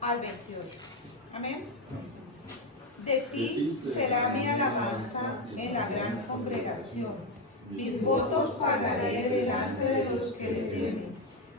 al 28. Amén. De ti será mi alabanza en la gran congregación. Mis votos pagaré delante de los que le temen.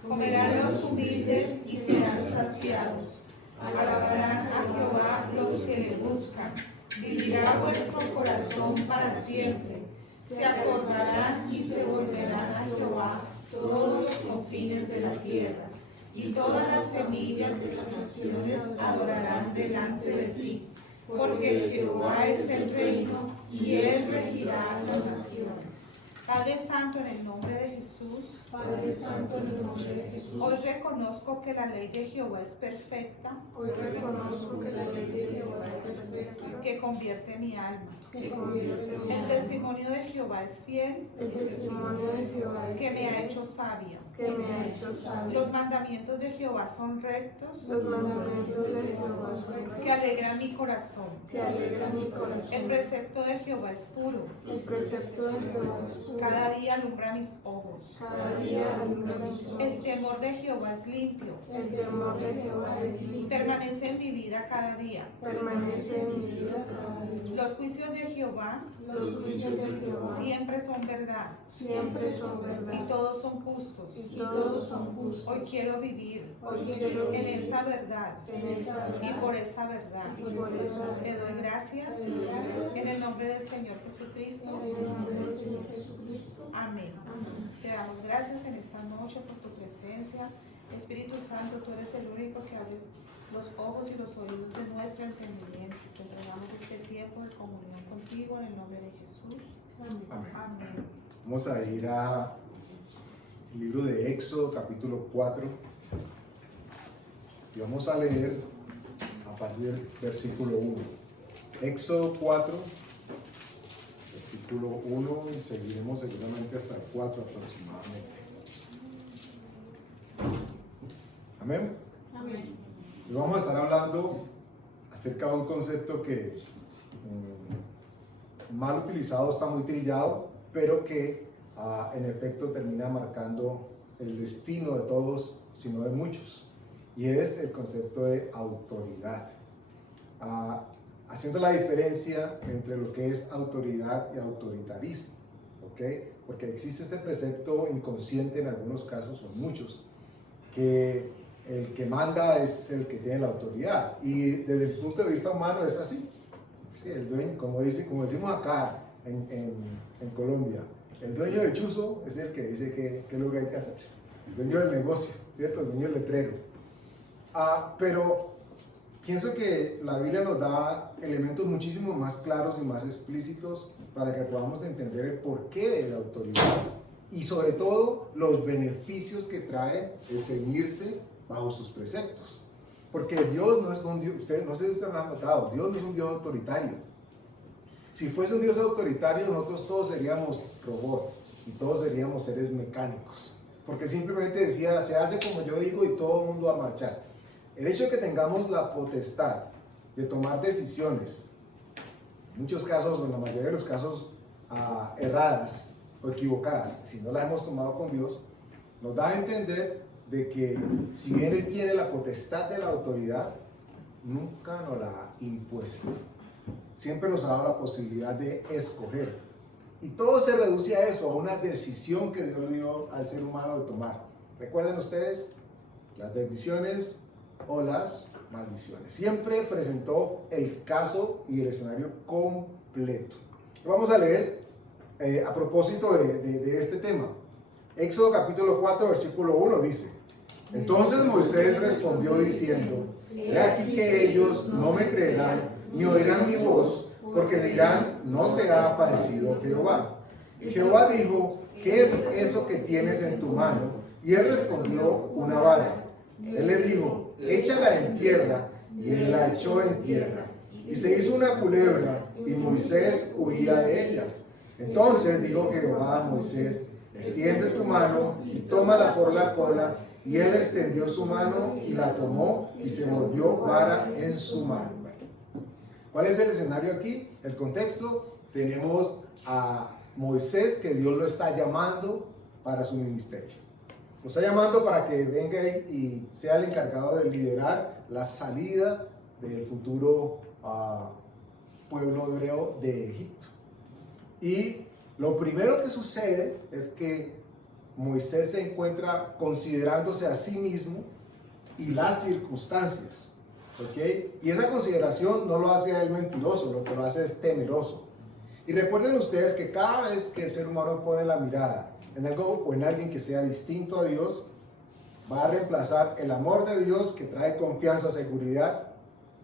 Comerán los humildes y serán saciados. Alabarán a Jehová los que le buscan. Vivirá vuestro corazón para siempre. Se acordarán y se volverán a Jehová todos los confines de la tierra. Y todas las semillas de las naciones adorarán delante de ti. Porque Jehová es el reino y él regirá las naciones. Padre Santo, en el nombre de Jesús, Padre Santo, en el nombre de Jesús, hoy reconozco que la ley de Jehová es perfecta, hoy reconozco que la ley de Jehová es perfecta, que convierte mi alma. que convierte mi El alma. testimonio de Jehová es fiel, El testimonio de Jehová es que me ha fiel, hecho sabia. que me ha hecho sabio. Los mandamientos de Jehová son rectos, Los mandamientos de Jehová son que rectos, alegran mi corazón. que alegran mi corazón. El precepto de Jehová es puro, El precepto de Jehová es puro. cada día alumbra mis ojos. Cada día alumbra mis ojos. El temor de Jehová es limpio, El temor de Jehová es limpio. permanece en mi vida cada día. Permanece en mi vida cada día. Los juicios de Jehová Los juicios de Jehová siempre son verdad, siempre son y verdad. todos son justos. Y todos son justos. Hoy quiero vivir Hoy quiero en vivir esa verdad en esa y verdad. por esa verdad. Y por esa Te verdad. doy gracias Te doy gracias. en el nombre del Señor Jesucristo. En el nombre del Señor Jesucristo. Amén. Amén. Te damos gracias en esta noche por tu presencia. Espíritu Santo, tú eres el único que abres los ojos y los oídos de nuestro entendimiento. Te entregamos este tiempo de comunión contigo en el nombre de Jesús. Amén. Amén. Vamos a ir al libro de Éxodo, capítulo 4. Y vamos a leer a partir del versículo 1. Éxodo 4, versículo 1, y seguiremos seguramente hasta el 4 aproximadamente. Amén. Amén. Y vamos a estar hablando acerca de un concepto que mal utilizado está muy trillado, pero que en efecto termina marcando el destino de todos, si no de muchos, y es el concepto de autoridad. Haciendo la diferencia entre lo que es autoridad y autoritarismo, ¿ok? Porque existe este precepto inconsciente en algunos casos, o en muchos, que el que manda es el que tiene la autoridad, y desde el punto de vista humano es así. Sí, el dueño, como decimos acá en Colombia, el dueño del chuzo es el que dice qué es lo que hay que hacer, el dueño del negocio, ¿cierto? El dueño del letrero. Pero pienso que la Biblia nos da elementos muchísimo más claros y más explícitos para que podamos entender el porqué de la autoridad y sobre todo los beneficios que trae el ceñirse bajo sus preceptos. Porque Dios no es un Dios, no sé si ustedes lo han notado, Dios no es un Dios autoritario. Si fuese un Dios autoritario, nosotros todos seríamos robots y todos seríamos seres mecánicos. Porque simplemente decía, se hace como yo digo y todo el mundo va a marchar. El hecho de que tengamos la potestad de tomar decisiones, en muchos casos, o en la mayoría de los casos, erradas o equivocadas, si no las hemos tomado con Dios, nos da a entender de que si bien Él tiene la potestad de la autoridad, nunca nos la ha impuesto. Siempre nos ha dado la posibilidad de escoger. Y todo se reduce a eso, a una decisión que Dios le dio al ser humano de tomar. ¿Recuerdan ustedes? Las bendiciones o las maldiciones. Siempre presentó el caso y el escenario completo. Vamos a leer a propósito de este tema. Éxodo capítulo 4, versículo 1 dice: Entonces Moisés respondió diciendo: He aquí que ellos no me creerán ni oirán mi voz, porque dirán: no te ha aparecido Jehová. Y Jehová dijo: ¿qué es eso que tienes en tu mano? Y él respondió: una vara. Él le dijo: échala en tierra. Y él la echó en tierra. Y se hizo una culebra, y Moisés huía de ella. Entonces dijo Jehová a Moisés: extiende tu mano y tómala por la cola. Y él extendió su mano y la tomó, y se volvió vara en su mano. ¿Cuál es el escenario aquí? El contexto: tenemos a Moisés, que Dios lo está llamando para su ministerio. lo está llamando para que venga y sea el encargado de liderar la salida del futuro pueblo hebreo de Egipto. Y lo primero que sucede es que Moisés se encuentra considerándose a sí mismo y las circunstancias, ¿ok? Y esa consideración no lo hace a él mentiroso, lo que lo hace es temeroso. Y recuerden ustedes que cada vez que el ser humano pone la mirada en algo o en alguien que sea distinto a Dios, va a reemplazar el amor de Dios, que trae confianza, seguridad,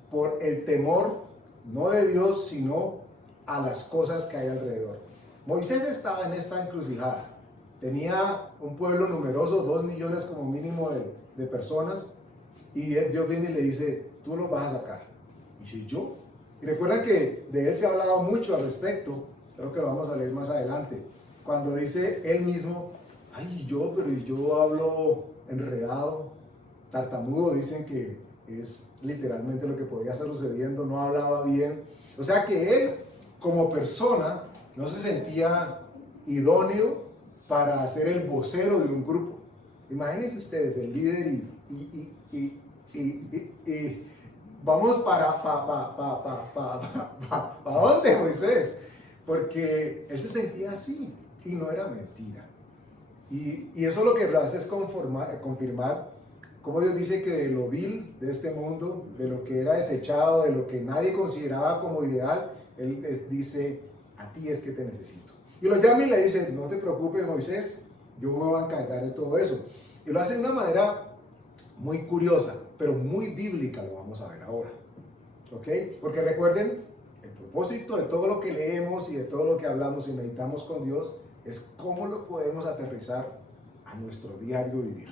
por el temor, no de Dios, sino a las cosas que hay alrededor. Moisés estaba en esta encrucijada. Tenía un pueblo numeroso, 2 millones como mínimo de personas, y Dios viene y le dice, tú los vas a sacar. Y dice, ¿yo? Y recuerdan que de él se ha hablado mucho al respecto, creo que lo vamos a leer más adelante, cuando dice él mismo, ay, pero yo hablo enredado, tartamudo, dicen que es literalmente lo que podía estar sucediendo, no hablaba bien. O sea que él, como persona, no se sentía idóneo para ser el vocero de un grupo. Imagínense ustedes, el líder y vamos para ¿dónde, Moisés? Porque él se sentía así y no era mentira. Y eso lo que hace es confirmar cómo Dios dice que de lo vil de este mundo, de lo que era desechado, de lo que nadie consideraba como ideal, Él les dice, a ti es que te necesito. Y lo llama y le dice, no te preocupes, Moisés, yo me voy a encargar de todo eso. Y lo hace de una manera muy curiosa, pero muy bíblica, lo vamos a ver ahora. ¿Ok? Porque recuerden, el propósito de todo lo que leemos y de todo lo que hablamos y meditamos con Dios es cómo lo podemos aterrizar a nuestro diario vivir.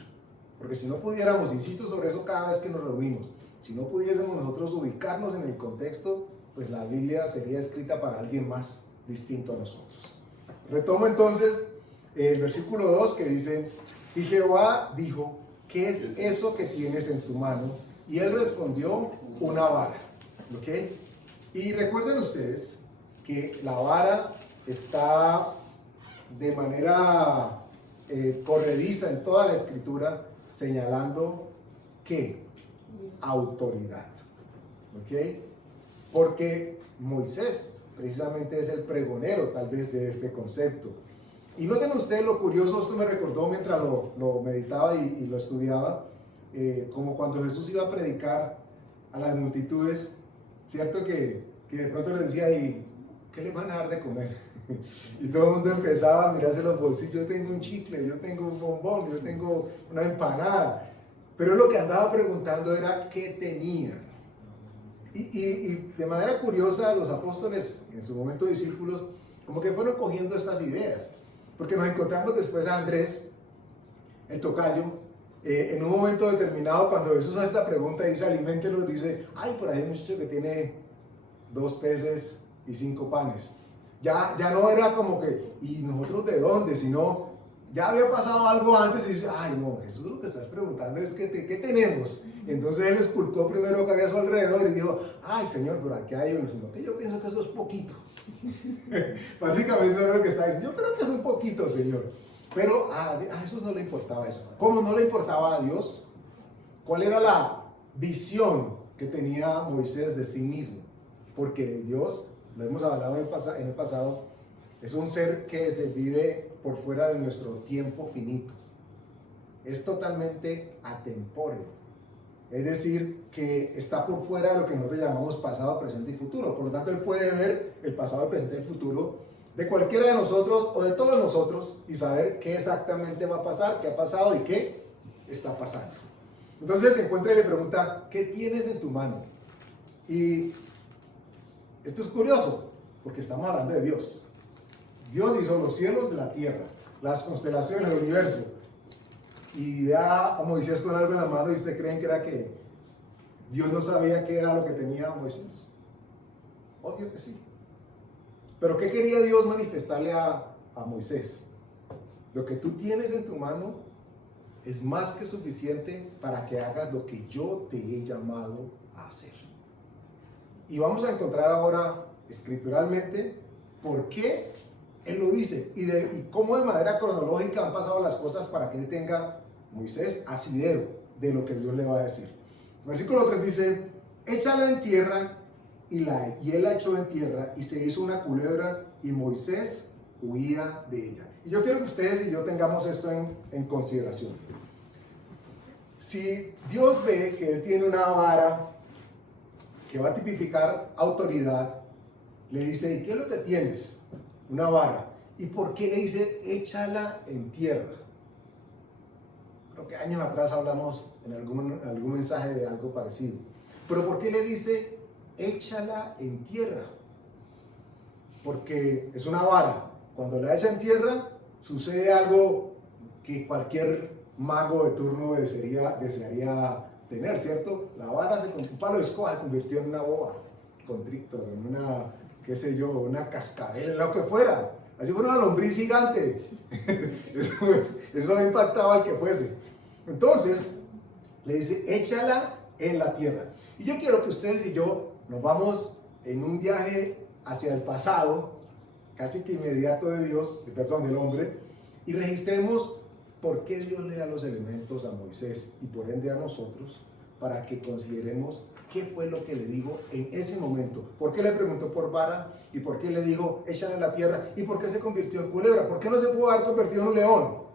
Porque si no pudiéramos, insisto sobre eso cada vez que nos reunimos, si no pudiésemos nosotros ubicarnos en el contexto, pues la Biblia sería escrita para alguien más distinto a nosotros. Retomo entonces el versículo 2 que dice, y Jehová dijo, ¿qué es eso que tienes en tu mano? Y él respondió, una vara. ¿Ok? Y recuerden ustedes que la vara está de manera corrediza en toda la escritura, señalando ¿qué? Autoridad. ¿Ok? Porque Moisés precisamente es el pregonero tal vez de este concepto. Y noten ustedes lo curioso, esto me recordó mientras lo meditaba y lo estudiaba, como cuando Jesús iba a predicar a las multitudes, ¿cierto? Que de pronto les decía, ¿y qué les van a dar de comer? Y todo el mundo empezaba a mirarse los bolsillos, yo tengo un chicle, yo tengo un bombón, yo tengo una empanada. Pero lo que andaba preguntando era qué tenían. Y de manera curiosa, los apóstoles, en su momento discípulos, como que fueron cogiendo estas ideas. Porque nos encontramos después a Andrés, el tocayo, en un momento determinado, cuando Jesús hace esta pregunta y dice, aliméntelos, dice, ay, por ahí hay un muchacho que tiene 2 peces y 5 panes. Ya no era como que, ¿y nosotros de dónde? Sino, ya había pasado algo antes y dice, ay, no, Jesús lo que estás preguntando es, ¿qué tenemos? Y entonces él esculcó primero lo que había a su alrededor y dijo, ay, Señor, pero aquí hay uno, sino que yo pienso que eso es poquito. Básicamente eso es lo que está diciendo, yo creo que es un poquito, Señor. Pero a Jesús no le importaba eso. ¿Cómo no le importaba a Dios? ¿Cuál era la visión que tenía Moisés de sí mismo? Porque Dios, lo hemos hablado en el pasado, es un ser que se vive por fuera de nuestro tiempo finito. Es totalmente atempóreo. Es decir, que está por fuera de lo que nosotros llamamos pasado, presente y futuro. Por lo tanto, Él puede ver el pasado, el presente y el futuro de cualquiera de nosotros o de todos nosotros y saber qué exactamente va a pasar, qué ha pasado y qué está pasando. Entonces se encuentra y le pregunta, ¿qué tienes en tu mano? Y esto es curioso, porque estamos hablando de Dios. Dios hizo los cielos de la tierra, las constelaciones del universo. Y ve a Moisés con algo en la mano y ¿usted creen que era que Dios no sabía qué era lo que tenía Moisés? Obvio que sí. Pero ¿qué quería Dios manifestarle a Moisés? Lo que tú tienes en tu mano es más que suficiente para que hagas lo que yo te he llamado a hacer. Y vamos a encontrar ahora escrituralmente por qué Él lo dice y cómo de manera cronológica han pasado las cosas para que Él tenga Moisés asidero de lo que Dios le va a decir. Versículo 3 dice, échala en tierra, y él la echó en tierra, y se hizo una culebra, y Moisés huía de ella. Y yo quiero que ustedes y yo tengamos esto en consideración. Si Dios ve que él tiene una vara que va a tipificar autoridad, le dice, ¿y qué es lo que tienes? Una vara. ¿Y por qué le dice, échala en tierra? Creo que años atrás hablamos en algún mensaje de algo parecido. Pero ¿por qué le dice, échala en tierra? Porque es una vara. Cuando la echa en tierra, sucede algo que cualquier mago de turno desearía tener, ¿cierto? La vara, un palo de escoba se convirtió en una boa constrictor, en una, qué sé yo, una cascabel, en lo que fuera. Así fuera una lombriz gigante. Eso no impactaba al que fuese. Entonces, le dice, échala en la tierra. Y yo quiero que ustedes y yo nos vamos en un viaje hacia el pasado, casi que inmediato del hombre, y registremos por qué Dios le da los elementos a Moisés y por ende a nosotros, para que consideremos qué fue lo que le dijo en ese momento. ¿Por qué le preguntó por vara? ¿Y por qué le dijo, échala en la tierra? ¿Y por qué se convirtió en culebra? ¿Por qué no se pudo haber convertido en un león?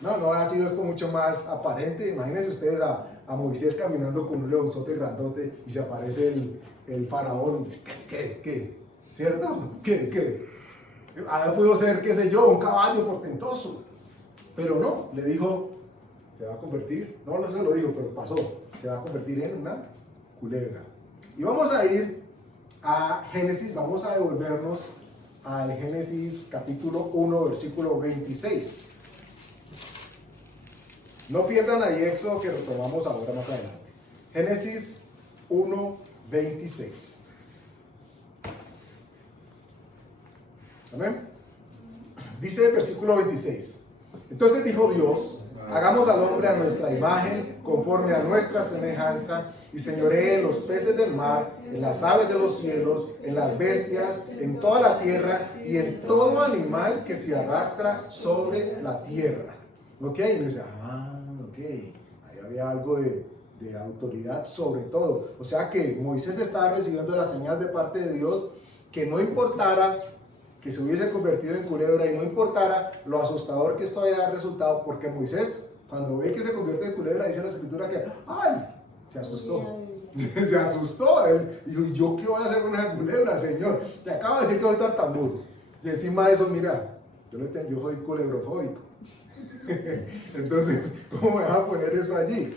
No ha sido esto mucho más aparente. Imagínense ustedes a Moisés caminando con un leonzote grandote y se aparece el faraón. ¿Qué? ¿Cierto? ¿Qué? Había podido ser, qué sé yo, un caballo portentoso. Pero no, le dijo, se va a convertir, no se lo dijo, pero pasó, se va a convertir en una culebra. Y vamos a ir a Génesis, vamos a devolvernos al Génesis capítulo 1, versículo 26. No pierdan ahí Éxodo, que retomamos ahora más adelante. Génesis 1, 26. Amén. Dice el versículo 26. Entonces dijo Dios, hagamos al hombre a nuestra imagen, conforme a nuestra semejanza, y señoree en los peces del mar, en las aves de los cielos, en las bestias, en toda la tierra, y en todo animal que se arrastra sobre la tierra. ¿Ok? Y uno dice, ok, ahí había algo de autoridad sobre todo. O sea que Moisés estaba recibiendo la señal de parte de Dios que no importara que se hubiese convertido en culebra y no importara lo asustador que esto haya resultado, porque Moisés, cuando ve que se convierte en culebra, dice la escritura que, ¡ay! Se asustó. Se asustó. Y yo, ¿qué voy a hacer con esa culebra, Señor? Te acabo de decir que soy tartamudo. Y encima de eso, mira, yo soy culebrofóbico. Entonces, ¿cómo me vas a poner eso allí?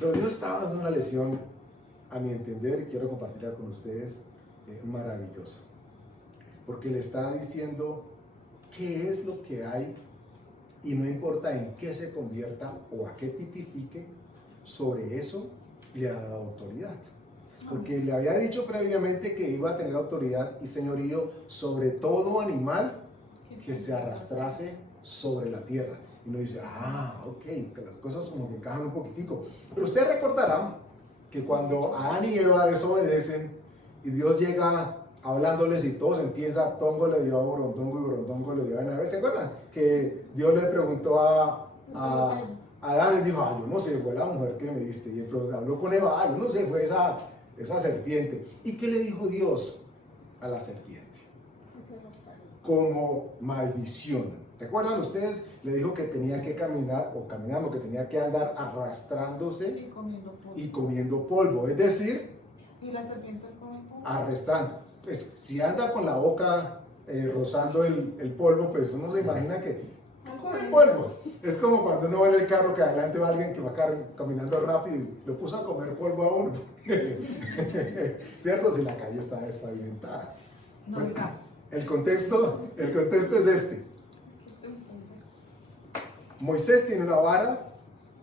Pero Dios estaba dando una lección, a mi entender, y quiero compartirla con ustedes, maravillosa. Porque le está diciendo qué es lo que hay y no importa en qué se convierta o a qué tipifique, sobre eso le ha dado autoridad. Porque le había dicho previamente que iba a tener autoridad y señorío sobre todo animal que se arrastrase sobre la tierra. Y uno dice, ok, que las cosas como que encajan un poquitico. Pero usted recordará que cuando Adán y Eva desobedecen y Dios llega hablándoles y todos empieza, Tongo le dio a Borontongo y Borontongo le dio a Eva. ¿Se acuerdan? Que Dios le preguntó a Adán y dijo, yo no sé, fue la mujer que me diste. Y él habló con Eva, yo no sé, fue esa serpiente. ¿Y qué le dijo Dios a la serpiente? Como maldición. ¿Recuerdan ustedes? Le dijo que tenía que caminar, o que tenía que andar arrastrándose y comiendo polvo. Es decir, ¿y las serpientes comen polvo? arrastrando. Pues si anda con la boca rozando el polvo, pues uno se imagina que come polvo. Es como cuando uno va en el carro que adelante va alguien que va caminando rápido y lo puso a comer polvo a uno. ¿Cierto? Si la calle está despavimentada. No bueno, digas. el contexto es este. Moisés tiene una vara,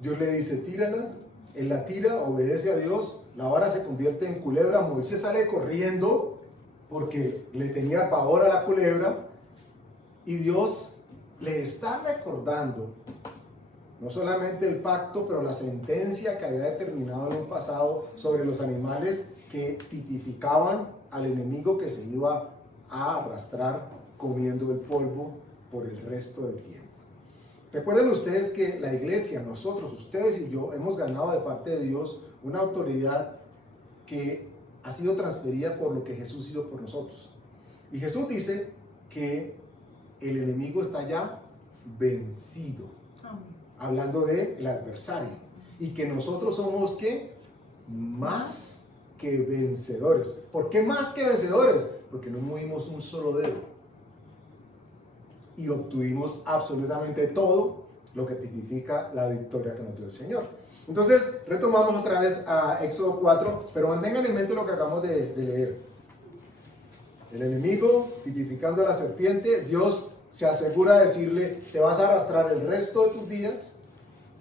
Dios le dice tírala, él la tira, obedece a Dios, la vara se convierte en culebra, Moisés sale corriendo porque le tenía pavor a la culebra y Dios le está recordando no solamente el pacto, pero la sentencia que había determinado en un pasado sobre los animales que tipificaban al enemigo que se iba a arrastrar comiendo el polvo por el resto del tiempo. Recuerden ustedes que la iglesia, nosotros, ustedes y yo, hemos ganado de parte de Dios una autoridad que ha sido transferida por lo que Jesús hizo por nosotros. Y Jesús dice que el enemigo está ya vencido, hablando del adversario, y que nosotros somos ¿qué? Más que vencedores. ¿Por qué más que vencedores? Porque no movimos un solo dedo y obtuvimos absolutamente todo lo que significa la victoria que nos dio el Señor. Entonces, retomamos otra vez a Éxodo 4, pero mantengan en mente lo que acabamos de leer. El enemigo, tipificando a la serpiente, Dios se asegura de decirle, te vas a arrastrar el resto de tus días,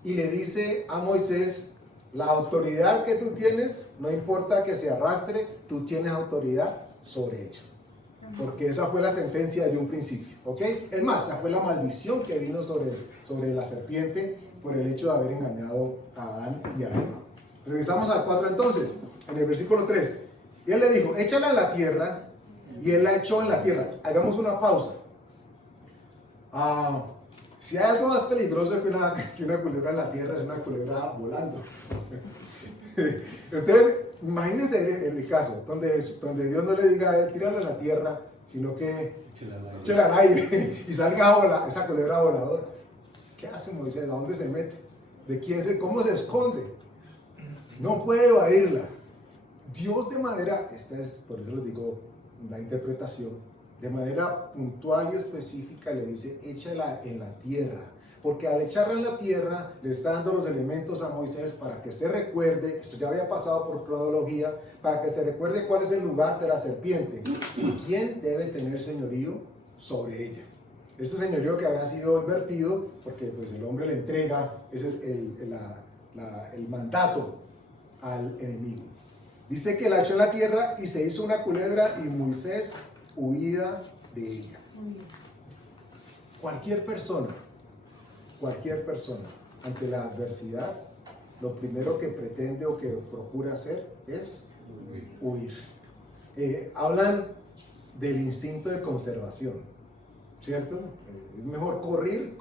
y le dice a Moisés, la autoridad que tú tienes, no importa que se arrastre, tú tienes autoridad sobre ella. Porque esa fue la sentencia de un principio, ¿ok? Es más, esa fue la maldición que vino sobre la serpiente por el hecho de haber engañado a Adán y a Eva. Regresamos al 4 entonces, en el versículo 3. Y él le dijo, échala en la tierra, y él la echó en la tierra. Hagamos una pausa. Si hay algo más peligroso que una culebra en la tierra, es una culebra volando. Ustedes imagínense el caso donde Dios no le diga a él, tírala en la tierra, sino que échela al aire y salga esa culebra voladora. ¿Qué hace Moisés? ¿A dónde se mete? ¿Cómo se esconde? No puede evadirla. Dios de manera, por eso les digo, la interpretación, de manera puntual y específica le dice, échala en la tierra. Porque al echarla en la tierra, le está dando los elementos a Moisés para que se recuerde, esto ya había pasado por cronología, para que se recuerde cuál es el lugar de la serpiente y quién debe tener señorío sobre ella. Este señorío que había sido invertido, porque pues el hombre le entrega, ese es el mandato al enemigo. Dice que la echó en la tierra y se hizo una culebra y Moisés huía de ella. Cualquier persona ante la adversidad, lo primero que pretende o que procura hacer es huir. Hablan del instinto de conservación, ¿cierto? Es mejor correr,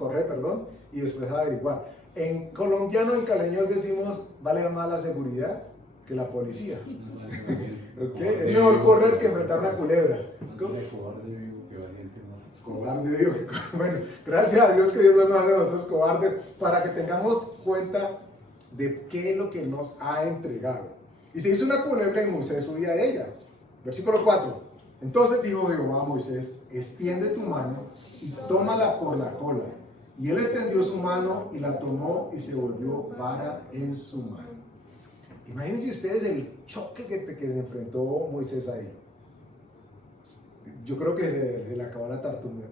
y después averiguar. En colombiano, en caleño decimos, vale más la seguridad que la policía. ¿Okay? Es mejor correr que enfrentar una culebra. Cobarde digo que bueno, gracias a Dios que Dios no nos hace a nosotros cobardes, para que tengamos cuenta de qué es lo que nos ha entregado. Y se hizo una culebra y Moisés huía de ella. Versículo 4. Entonces dijo Jehová a Moisés, extiende tu mano y tómala por la cola. Y él extendió su mano y la tomó y se volvió vara en su mano. Imagínense ustedes el choque que se enfrentó Moisés ahí. Yo creo que se le acabó la tartamudez.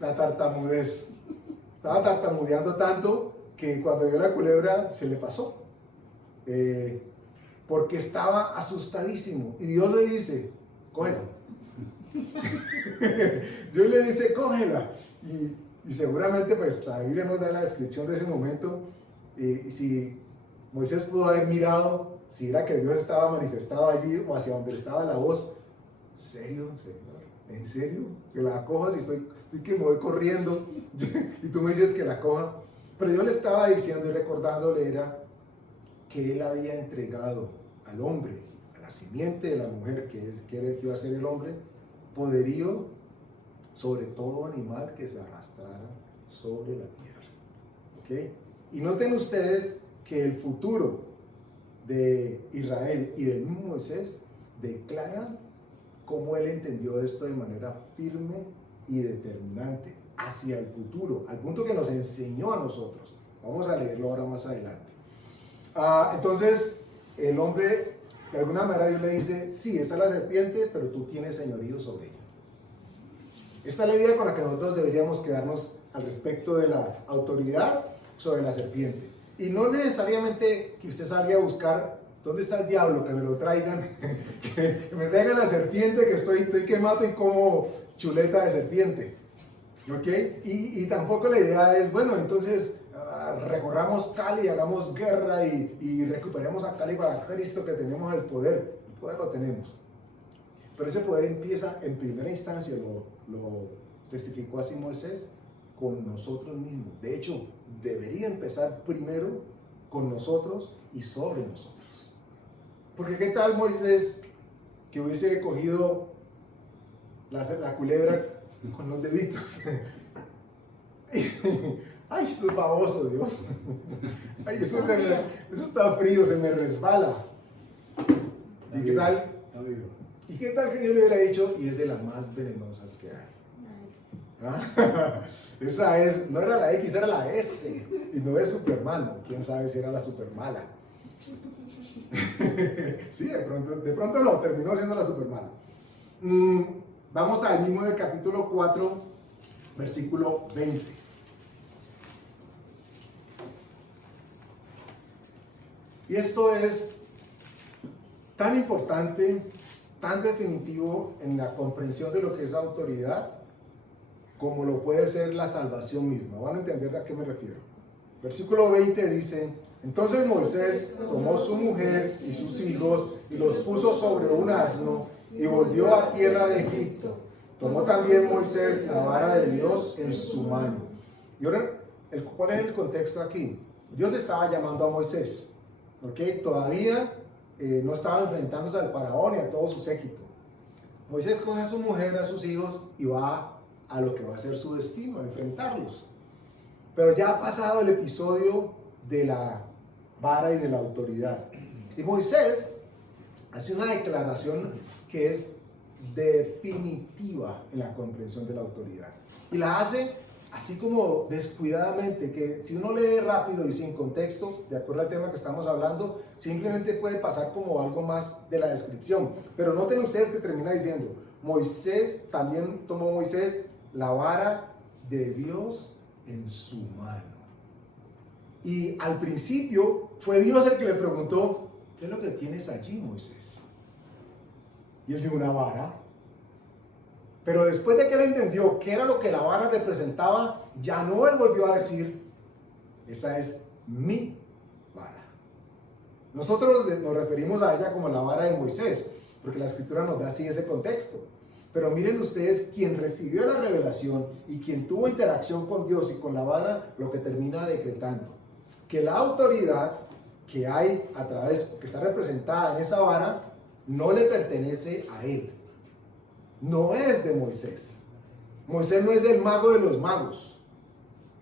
La tartamudez. Estaba tartamudeando tanto que cuando vio la culebra se le pasó. Porque estaba asustadísimo. Y Dios le dice, cógela. Dios le dice, cógela. Y seguramente pues la Biblia nos da la descripción de ese momento. Y si Moisés pudo haber mirado, si era que Dios estaba manifestado allí o hacia donde estaba la voz. ¿En serio, Señor? ¿En serio? Que la cojas y estoy que me voy corriendo y tú me dices que la coja. Pero Dios le estaba diciendo y recordándole era que él había entregado al hombre, a la simiente de la mujer que iba a ser el hombre, poderío sobre todo animal que se arrastrara sobre la tierra. ¿Ok? Y noten ustedes que el futuro de Israel y del mismo Moisés declara cómo él entendió esto de manera firme y determinante hacia el futuro, al punto que nos enseñó a nosotros. Vamos a leerlo ahora más adelante. Entonces el hombre, de alguna manera Dios le dice, sí, esa es la serpiente, pero tú tienes señorío sobre ella. Esta es la idea con la que nosotros deberíamos quedarnos al respecto de la autoridad sobre la serpiente. Y no necesariamente que usted salga a buscar dónde está el diablo, que me lo traigan, que me traigan la serpiente, que estoy que mato y como chuleta de serpiente. ¿Ok? Y tampoco la idea es, bueno, entonces recorramos Cali, hagamos guerra y recuperemos a Cali para Cristo, que tenemos el poder. El poder lo tenemos. Pero ese poder empieza en primera instancia, lo testificó así Moisés con nosotros mismos. De hecho, debería empezar primero con nosotros y sobre nosotros. Porque ¿qué tal Moisés que hubiese cogido la culebra con los deditos? Ay, eso es baboso, Dios. Ay, eso está frío, se me resbala. ¿Y qué tal? ¿Y qué tal que yo le hubiera dicho? Y es de las más venenosas que hay. ¿Ah? Esa es, no era la X, era la S. Y no es Superman. Quién sabe si era la Supermala. Sí, de pronto no, terminó siendo la Supermala. Vamos al mismo del capítulo 4, versículo 20. Y esto es tan importante, tan definitivo en la comprensión de lo que es la autoridad, como lo puede ser la salvación misma. ¿Van a entender a qué me refiero? Versículo 20 dice: entonces Moisés tomó su mujer y sus hijos y los puso sobre un asno y volvió a tierra de Egipto. Tomó también Moisés la vara de Dios en su mano. Y ahora, ¿cuál es el contexto aquí? Dios estaba llamando a Moisés, ¿ok? Todavía no estaba enfrentándose al faraón y a todo su séquito. Moisés coge a su mujer, a sus hijos y va a lo que va a ser su destino, a enfrentarlos. Pero ya ha pasado el episodio de la vara y de la autoridad. Y Moisés hace una declaración que es definitiva en la comprensión de la autoridad. Y la hace así como descuidadamente, que si uno lee rápido y sin contexto, de acuerdo al tema que estamos hablando, simplemente puede pasar como algo más de la descripción. Pero noten ustedes que termina diciendo: también tomó Moisés la vara de Dios en su mano. Y al principio fue Dios el que le preguntó: ¿qué es lo que tienes allí, Moisés? Y él dijo: una vara. Pero después de que él entendió qué era lo que la vara representaba, ya no él volvió a decir: esa es mi vara. Nosotros nos referimos a ella como la vara de Moisés, porque la escritura nos da así ese contexto. Pero miren ustedes, quien recibió la revelación y quien tuvo interacción con Dios y con la vara, lo que termina decretando: que la autoridad que hay a través, que está representada en esa vara, no le pertenece a él. No es de Moisés. Moisés no es el mago de los magos,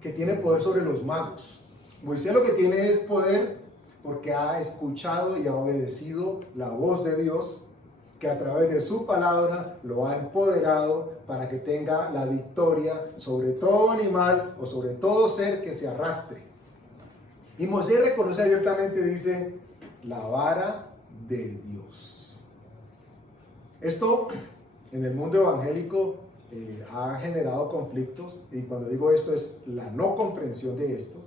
que tiene poder sobre los magos. Moisés lo que tiene es poder porque ha escuchado y ha obedecido la voz de Dios, que a través de su palabra lo ha empoderado para que tenga la victoria sobre todo animal o sobre todo ser que se arrastre. Y Moisés reconoce abiertamente, dice: la vara de Dios. Esto en el mundo evangélico ha generado conflictos, y cuando digo esto es la no comprensión de esto,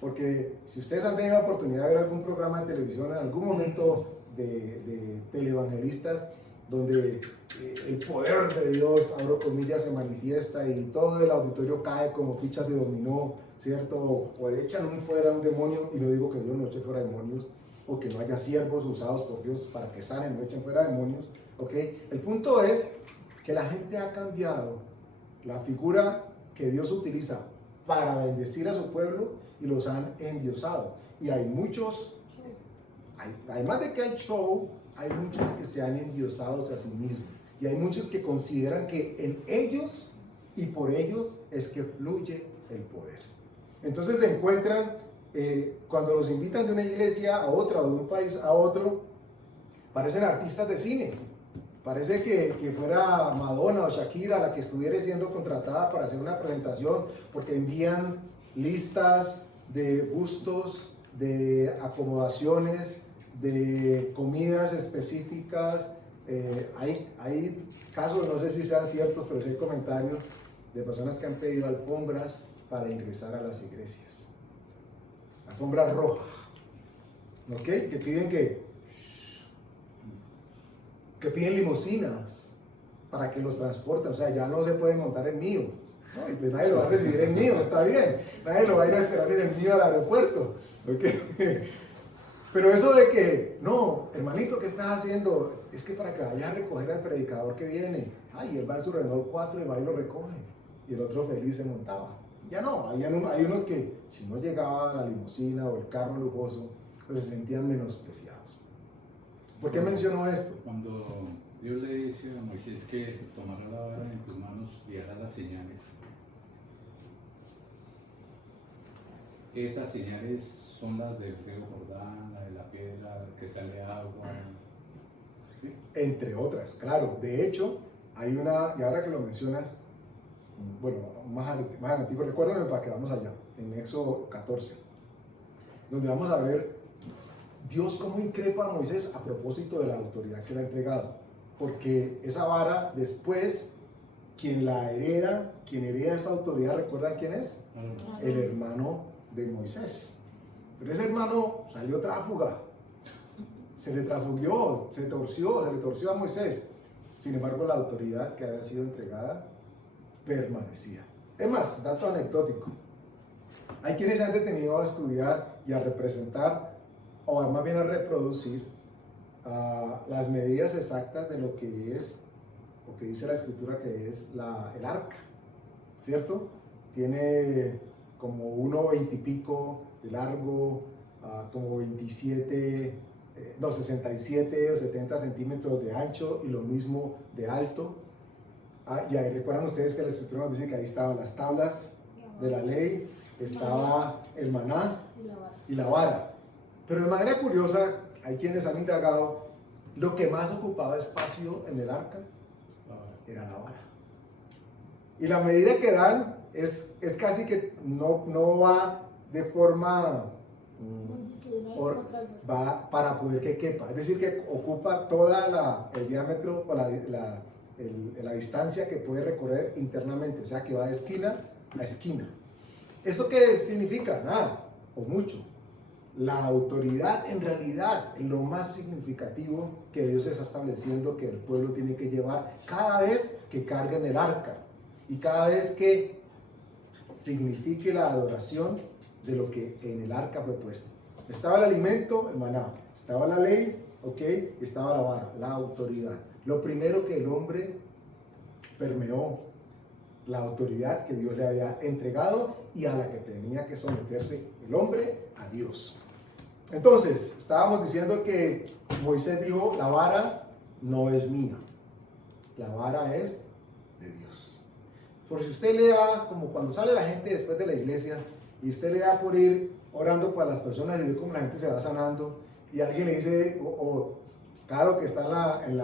porque si ustedes han tenido la oportunidad de ver algún programa de televisión en algún momento de televangelistas, donde el poder de Dios, abro comillas, se manifiesta y todo el auditorio cae como fichas de dominó, ¿cierto? O echan fuera un demonio, y no digo que Dios no eche fuera demonios, o que no haya siervos usados por Dios para que sanen, no echen fuera demonios, ¿ok? El punto es que la gente ha cambiado la figura que Dios utiliza para bendecir a su pueblo y los han endiosado. Y hay muchos, además de que hay show, hay muchos que se han endiosado a sí mismos. Y hay muchos que consideran que en ellos y por ellos es que fluye el poder. Entonces se encuentran, cuando los invitan de una iglesia a otra o de un país a otro, parecen artistas de cine. Parece que fuera Madonna o Shakira la que estuviera siendo contratada para hacer una presentación, porque envían listas de gustos, de acomodaciones, de comidas específicas. Hay casos, no sé si sean ciertos, pero sí hay comentarios de personas que han pedido alfombras para ingresar a las iglesias. Alfombras rojas, ¿ok? Que piden que piden limusinas para que los transporten. O sea, ya no se pueden montar en mío, ¿no? Y pues nadie lo va a recibir en mío, está bien. Nadie lo va a ir a esperar en el mío al aeropuerto, ¿ok? Pero eso de que, no, hermanito, ¿qué estás haciendo? Es que para que vayas a recoger al predicador que viene. Ay, él va en su Renault 4 y va y lo recoge. y el otro feliz se montaba. Ya no, hay unos que si no llegaba la limusina o el carro lujoso, pues se sentían menospreciados. ¿Por qué menciono esto? Cuando Dios le dice a Moisés que tomara la vara en tus manos y hará las señales, esas señales son las del río Jordán, la de la piedra que sale agua, ¿sí? Entre otras, claro. De hecho, hay una, y ahora que lo mencionas, bueno, más adelante, recuérdame para que vamos allá, en Éxodo 14, donde vamos a ver Dios cómo increpa a Moisés a propósito de la autoridad que le ha entregado. Porque esa vara, después, quien hereda esa autoridad, ¿recuerdan quién es? El hermano de Moisés. Pero ese hermano salió tráfuga, se le trafugió, se le torció a Moisés. Sin embargo, la autoridad que había sido entregada permanecía. Es más, dato anecdótico. Hay quienes se han detenido a estudiar y a representar, o más bien a reproducir, las medidas exactas de lo que es, o que dice la escritura que es el arca, ¿cierto? Tiene como 1,20 y pico de largo, como 67 o 70 centímetros de ancho y lo mismo de alto. Y ahí recuerdan ustedes que la escritura nos dice que ahí estaban las tablas de la ley, estaba el maná y la vara. Pero de manera curiosa, hay quienes han indagado, lo que más ocupaba espacio en el arca era la vara. Y la medida que dan es casi que no va de forma, va para poder que quepa. Es decir, que ocupa toda el diámetro o la distancia que puede recorrer internamente, o sea que va de esquina a esquina. ¿Eso qué significa? Nada, o mucho. La autoridad en realidad es lo más significativo que Dios está estableciendo que el pueblo tiene que llevar cada vez que carguen el arca y cada vez que signifique la adoración de lo que en el arca fue puesto. Estaba el alimento, el maná, estaba la ley, estaba la vara, la autoridad. Lo primero que el hombre permeó, la autoridad que Dios le había entregado y a la que tenía que someterse el hombre, a Dios. Entonces, estábamos diciendo que Moisés dijo, la vara no es mía, la vara es de Dios. Por si usted le da, como cuando sale la gente después de la iglesia, y usted le da por ir orando para las personas y ve cómo la gente se va sanando, y alguien le dice, claro que está en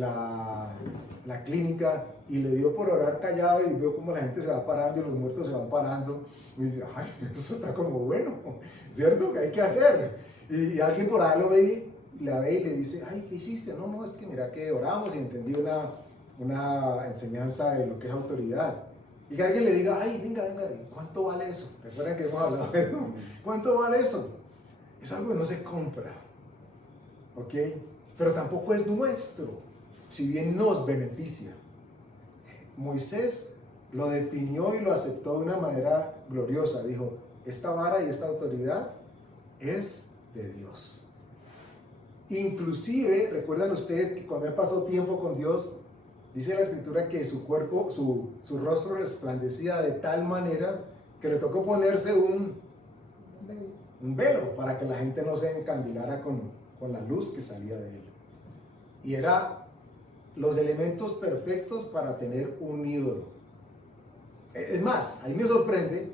la clínica, y le dio por orar callado y vio cómo la gente se va parando y los muertos se van parando, y dice, ay, eso está como bueno, ¿cierto? ¿Qué hay que hacer? Y alguien por ahí la ve y le dice, ay, ¿qué hiciste? No, es que mira que oramos y entendí una enseñanza de lo que es autoridad. Y que alguien le diga, ay, venga, ¿cuánto vale eso? Recuerden que hemos hablado de eso. ¿Cuánto vale eso? Es algo que no se compra, ¿ok? Pero tampoco es nuestro, si bien nos beneficia. Moisés lo definió y lo aceptó de una manera gloriosa. Dijo, esta vara y esta autoridad es de Dios. Inclusive, recuerdan ustedes que cuando él pasó tiempo con Dios, dice la escritura que su cuerpo, su rostro resplandecía de tal manera que le tocó ponerse un velo para que la gente no se encandilara con la luz que salía de él. Y era los elementos perfectos para tener un ídolo. Es más, ahí me sorprende,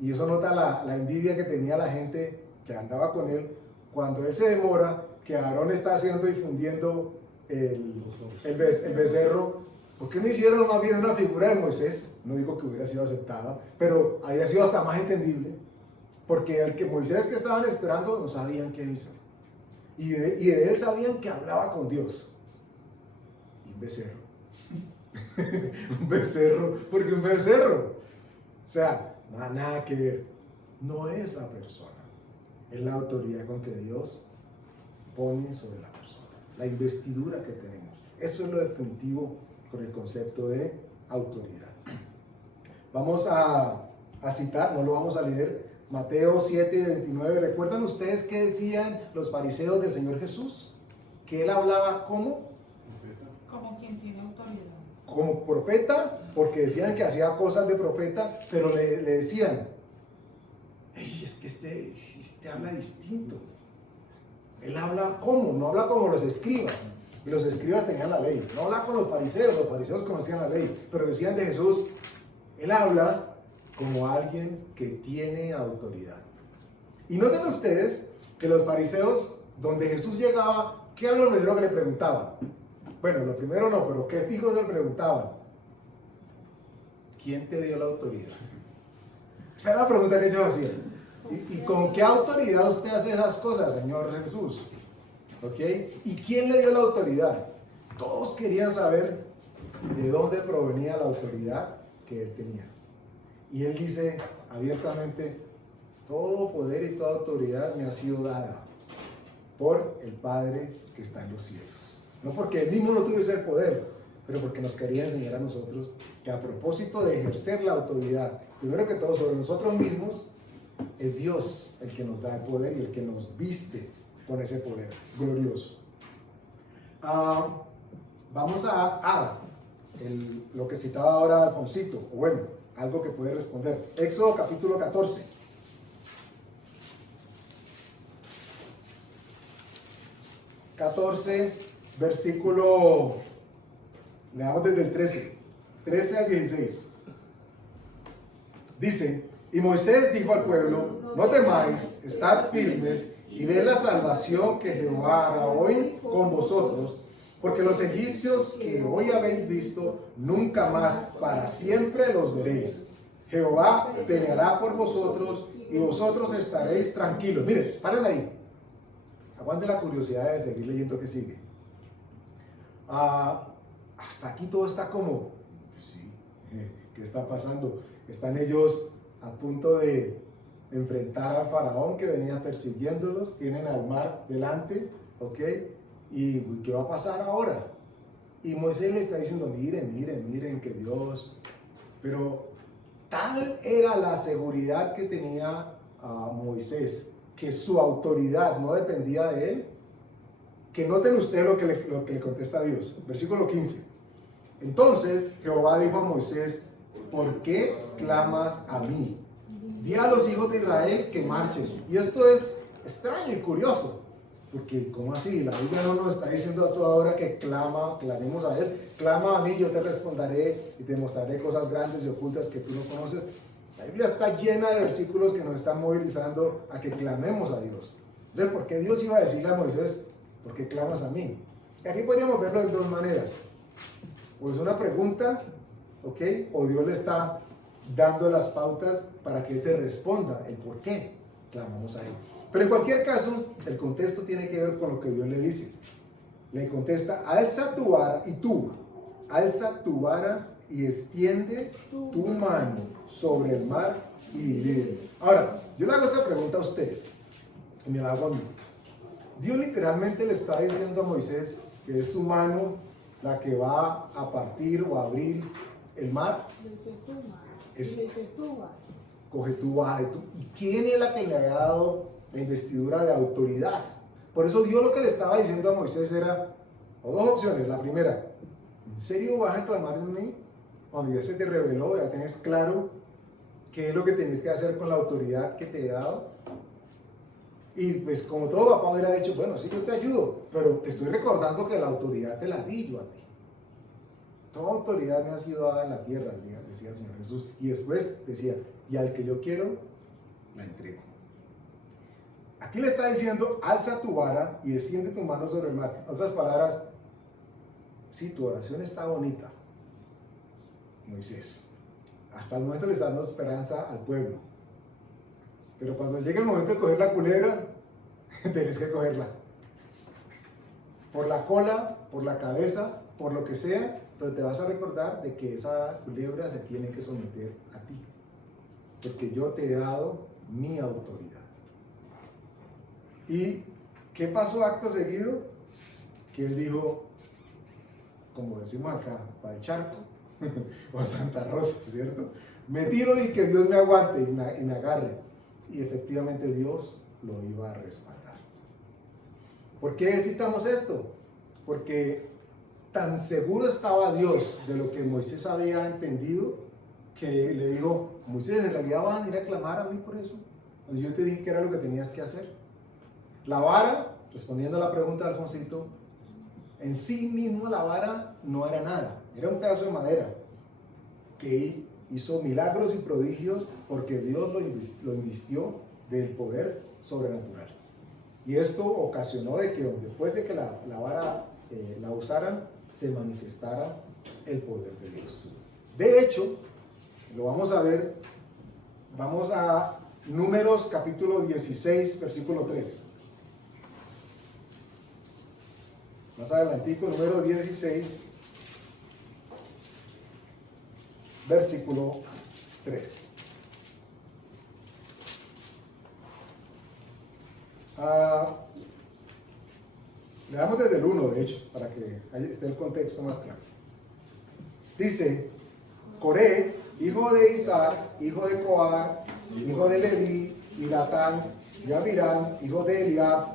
y eso nota la envidia que tenía la gente que andaba con él, cuando él se demora, que Aarón está haciendo y fundiendo el becerro. ¿Por qué no hicieron más bien una figura de Moisés? No digo que hubiera sido aceptada, pero había sido hasta más entendible, porque el que Moisés que estaban esperando no sabían qué hizo, y de él sabían que hablaba con Dios. Un becerro. Un becerro, porque un becerro, o sea, nada que ver. No es la persona, es la autoridad con que Dios pone sobre la persona, la investidura que tenemos. Eso es lo definitivo con el concepto de autoridad. Vamos a citar, no lo vamos a leer, Mateo 7:29. ¿Recuerdan ustedes qué decían los fariseos del Señor Jesús? Que él hablaba como Como quien tiene autoridad. como profeta, porque decían que hacía cosas de profeta, pero le decían, "Ey, es que este habla distinto. Él habla como, no habla como los escribas. Y los escribas tenían la ley. No habla con los fariseos conocían la ley. Pero decían de Jesús, él habla como alguien que tiene autoridad. Y noten ustedes que los fariseos, donde Jesús llegaba, ¿qué era lo primero que le preguntaban? Bueno, lo primero no, pero ¿qué fijo le preguntaban? ¿Quién te dio la autoridad? Esa era la pregunta que ellos hacían. ¿Y con qué autoridad usted hace esas cosas, Señor Jesús? ¿Ok? ¿Y quién le dio la autoridad? Todos querían saber de dónde provenía la autoridad que él tenía. Y él dice abiertamente, todo poder y toda autoridad me ha sido dada por el Padre que está en los cielos. No porque él mismo no tuviese el poder, pero porque nos quería enseñar a nosotros que a propósito de ejercer la autoridad, primero que todo sobre nosotros mismos, es Dios el que nos da el poder y el que nos viste con ese poder glorioso. Vamos a lo que citaba ahora Alfonsito, o bueno, algo que puede responder. Éxodo capítulo 14. Versículo, leamos desde el 13 al 16. Dice, y Moisés dijo al pueblo, no temáis, estad firmes y ved la salvación que Jehová hará hoy con vosotros, porque los egipcios que hoy habéis visto, nunca más para siempre los veréis. Jehová peleará por vosotros y vosotros estaréis tranquilos. Miren, paren ahí. Aguante la curiosidad de seguir leyendo que sigue. Hasta aquí todo está como, sí, ¿qué está pasando? Están ellos a punto de enfrentar al faraón que venía persiguiéndolos, tienen al mar delante, ¿ok? ¿Y qué va a pasar ahora? Y Moisés le está diciendo, miren que Dios, pero tal era la seguridad que tenía Moisés, que su autoridad no dependía de él, que noten ustedes lo que le contesta a Dios. Versículo 15. Entonces Jehová dijo a Moisés, ¿por qué clamas a mí? Di a los hijos de Israel que marchen. Y esto es extraño y curioso, porque ¿cómo así? La Biblia no nos está diciendo a toda hora que clamemos a Él. Clama a mí, yo te responderé y te mostraré cosas grandes y ocultas que tú no conoces. La Biblia está llena de versículos que nos están movilizando a que clamemos a Dios. Entonces, ¿por qué Dios iba a decirle a Moisés, ¿por qué clamas a mí? Y aquí podríamos verlo de dos maneras. O es una pregunta, ¿ok? O Dios le está dando las pautas para que Él se responda el por qué clamamos a Él. Pero en cualquier caso, el contexto tiene que ver con lo que Dios le dice. Le contesta, alza tu vara, y tú, alza tu vara y extiende tu mano sobre el mar y divídelo. Ahora, yo le hago esta pregunta a ustedes, y me la hago a mí. Dios literalmente le está diciendo a Moisés que es su mano la que va a partir o a abrir el mar. Coge tu vara. ¿Y quién es la que le había dado la investidura de autoridad? Por eso Dios lo que le estaba diciendo a Moisés era, o dos opciones. La primera, ¿en serio vas a clamar en mí? Cuando ya se te reveló, ya tienes claro qué es lo que tienes que hacer con la autoridad que te he dado. Y pues como todo papá hubiera dicho, bueno, sí, yo te ayudo, pero te estoy recordando que la autoridad te la di yo a ti. Toda autoridad me ha sido dada en la tierra, decía el Señor Jesús. Y después decía, y al que yo quiero, la entrego. Aquí le está diciendo, alza tu vara y extiende tu mano sobre el mar. En otras palabras, sí, tu oración está bonita, Moisés. Hasta el momento le está dando esperanza al pueblo. Pero cuando llegue el momento de coger la culebra, tienes que cogerla. Por la cola, por la cabeza, por lo que sea, pero te vas a recordar de que esa culebra se tiene que someter a ti. Porque yo te he dado mi autoridad. ¿Y qué pasó acto seguido? Que él dijo, como decimos acá, para el charco, o a Santa Rosa, ¿cierto? Me tiro y que Dios me aguante y me agarre. Y efectivamente Dios lo iba a respaldar. ¿Por qué citamos esto? Porque tan seguro estaba Dios de lo que Moisés había entendido, que le dijo: Moisés, ¿en realidad vas a ir a clamar a mí por eso? Cuando yo te dije que era lo que tenías que hacer. La vara, respondiendo a la pregunta de Alfonsito, en sí mismo la vara no era nada, era un pedazo de madera que hizo milagros y prodigios porque Dios lo invistió del poder sobrenatural. Y esto ocasionó de que donde fuese que la vara la usaran, se manifestara el poder de Dios. De hecho, lo vamos a ver, vamos a Números capítulo 16, versículo 3. Más adelantico, número 16, versículo 3. Leamos desde el 1, de hecho, para que esté el contexto más claro. Dice: Coré, hijo de Izhar, hijo de Coar, hijo de Leví, y Datán, y Abiram, hijo de Eliab,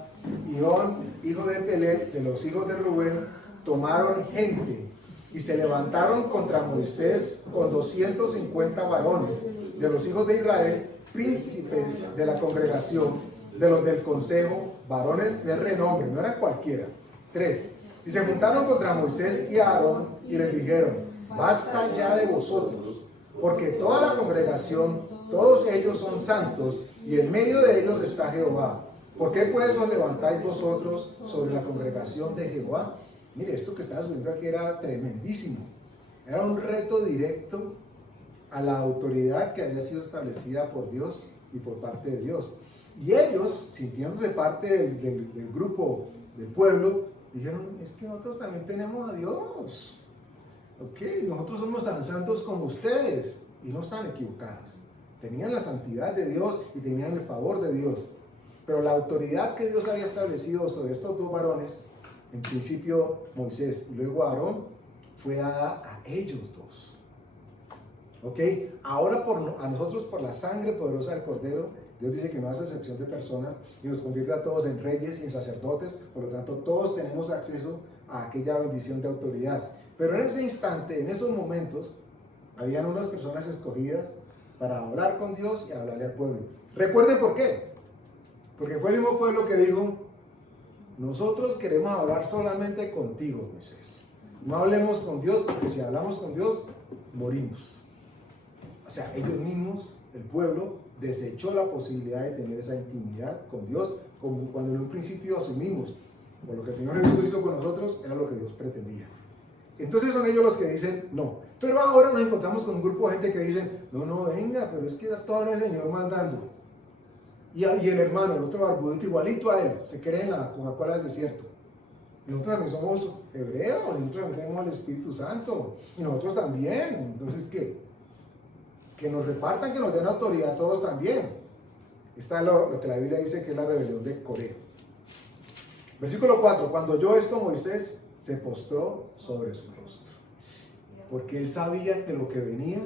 y On, hijo de Pelet, de los hijos de Rubén, tomaron gente y se levantaron contra Moisés con 250 varones de los hijos de Israel, príncipes de la congregación, de los del consejo, varones de renombre, no eran cualquiera. 3. Y se juntaron contra Moisés y Aarón y les dijeron: basta ya de vosotros, porque toda la congregación, todos ellos son santos, y en medio de ellos está Jehová. ¿Por qué pues os levantáis vosotros sobre la congregación de Jehová? Mire, esto que estaba sucediendo aquí era tremendísimo. Era un reto directo a la autoridad que había sido establecida por Dios y por parte de Dios. Y ellos, sintiéndose parte del grupo del pueblo, dijeron: es que nosotros también tenemos a Dios. Ok, nosotros somos tan santos como ustedes. Y no están equivocados. Tenían la santidad de Dios y tenían el favor de Dios. Pero la autoridad que Dios había establecido sobre estos dos varones, en principio Moisés y luego Aarón, fue dada a ellos dos. Ok, ahora a nosotros, por la sangre poderosa del Cordero, Dios dice que no hace excepción de personas y nos convierte a todos en reyes y en sacerdotes. Por lo tanto, todos tenemos acceso a aquella bendición de autoridad. Pero en ese instante, en esos momentos, habían unas personas escogidas para hablar con Dios y hablarle al pueblo. Recuerden por qué. Porque fue el mismo pueblo que dijo: nosotros queremos hablar solamente contigo, Moisés. No hablemos con Dios, porque si hablamos con Dios, morimos. O sea, ellos mismos, el pueblo, desechó la posibilidad de tener esa intimidad con Dios, como cuando en un principio asumimos, por lo que el Señor Jesús hizo con nosotros, era lo que Dios pretendía. Entonces son ellos los que dicen no. Pero ahora nos encontramos con un grupo de gente que dicen: no, venga, pero es que todavía el Señor mandando. Y el hermano, el otro barbudito, igualito a él, se cree en la Coca-Cola del desierto. Y nosotros también somos hebreos, y nosotros también tenemos el Espíritu Santo, y nosotros también. Entonces, ¿qué? Que nos repartan, que nos den autoridad a todos también. Está lo que la Biblia dice que es la rebelión de Coré. Versículo 4. Cuando oyó esto, Moisés se postró sobre su rostro, porque él sabía que lo que venía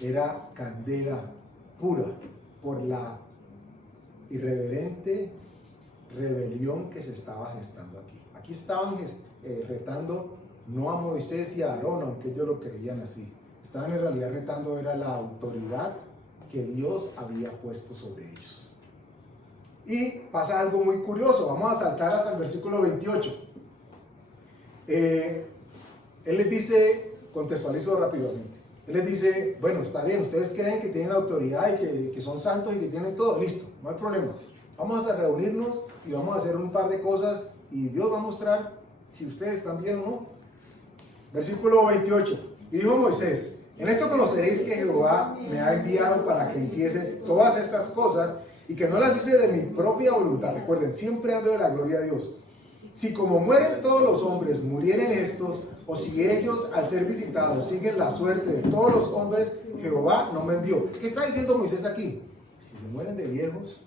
era candela pura por la irreverente rebelión que se estaba gestando aquí. Aquí estaban retando no a Moisés y a Aarón, aunque ellos lo creían así. Estaban en realidad retando era la autoridad que Dios había puesto sobre ellos. Y pasa algo muy curioso. Vamos a saltar hasta el versículo 28. Él les dice, contextualizo rápidamente. Él les dice: bueno, está bien, ustedes creen que tienen autoridad y que son santos y que tienen todo, listo, no hay problema. Vamos a reunirnos y vamos a hacer un par de cosas y Dios va a mostrar si ustedes están bien o no. Versículo 28. Y dijo Moisés: en esto conoceréis que Jehová me ha enviado para que hiciese todas estas cosas y que no las hice de mi propia voluntad. Recuerden, siempre ando de la gloria de Dios. Si como mueren todos los hombres, murieren estos, o si ellos al ser visitados siguen la suerte de todos los hombres, Jehová no me envió. ¿Qué está diciendo Moisés aquí? Si se mueren de viejos,